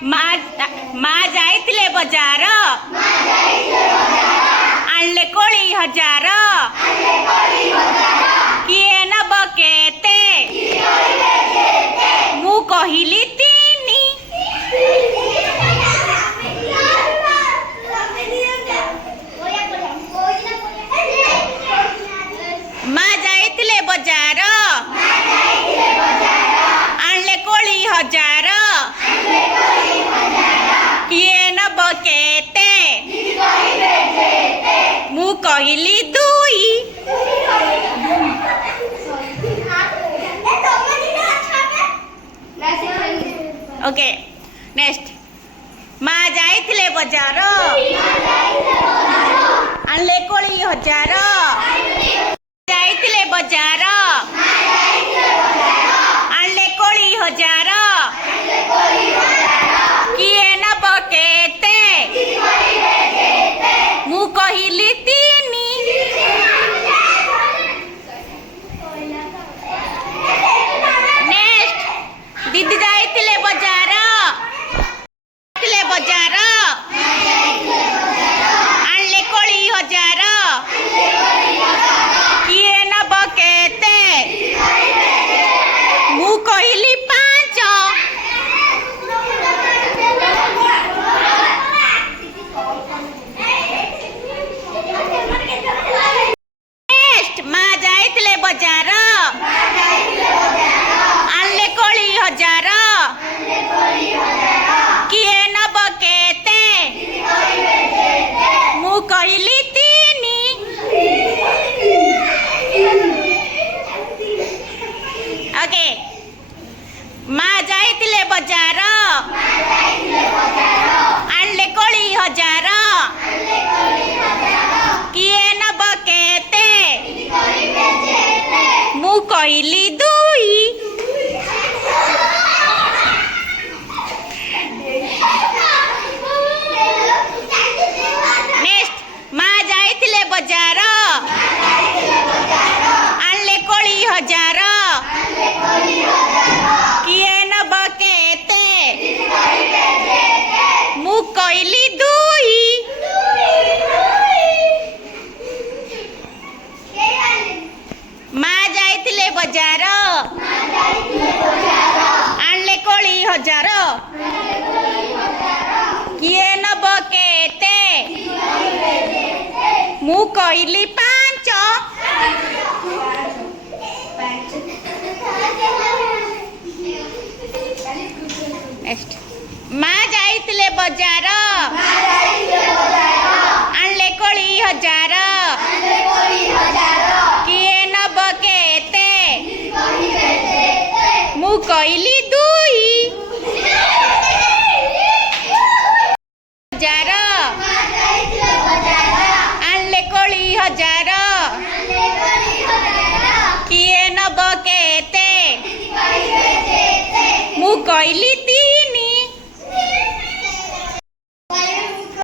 माँ जाइतिले बजार आणले कोड़ी हजार किए नब केते मु कहिली तीनी माँ जाइतिले बजार आणले कोड़ी हजार किए नब केते मु कहिली दुई। ओके नेक्स्ट माँ जाइतिले बजार आणले कोड़ी हजार जाइतिले बजार आणले कोड़ी हजार किए नब केते मु कहिली तीनी। नेक्स्ट दीदी जाइतिले बजार आणले कोड़ी हजार किए नब केते मु कहिली पांच। नेक्स्ट माँ जाइतिले बजार आणले कोड़ी हजार किए नब केते मु कहिली तीनी। ओके माँ जाइतिले बजार आणले कोड़ी हजार किए नब केते मु कहिली दुई। नेक्स्ट माँ जाइतिले बजार आणले कोड़ी हजार किए नब केते मु कहिली दुई। माँ जाइतिले बजार आणले कोड़ी हजार किए नब केते मु कहिली पांच। नेक्स्ट माँ जाइतिले बजार आणले कोड़ी हजार किए नब केते मु कहिली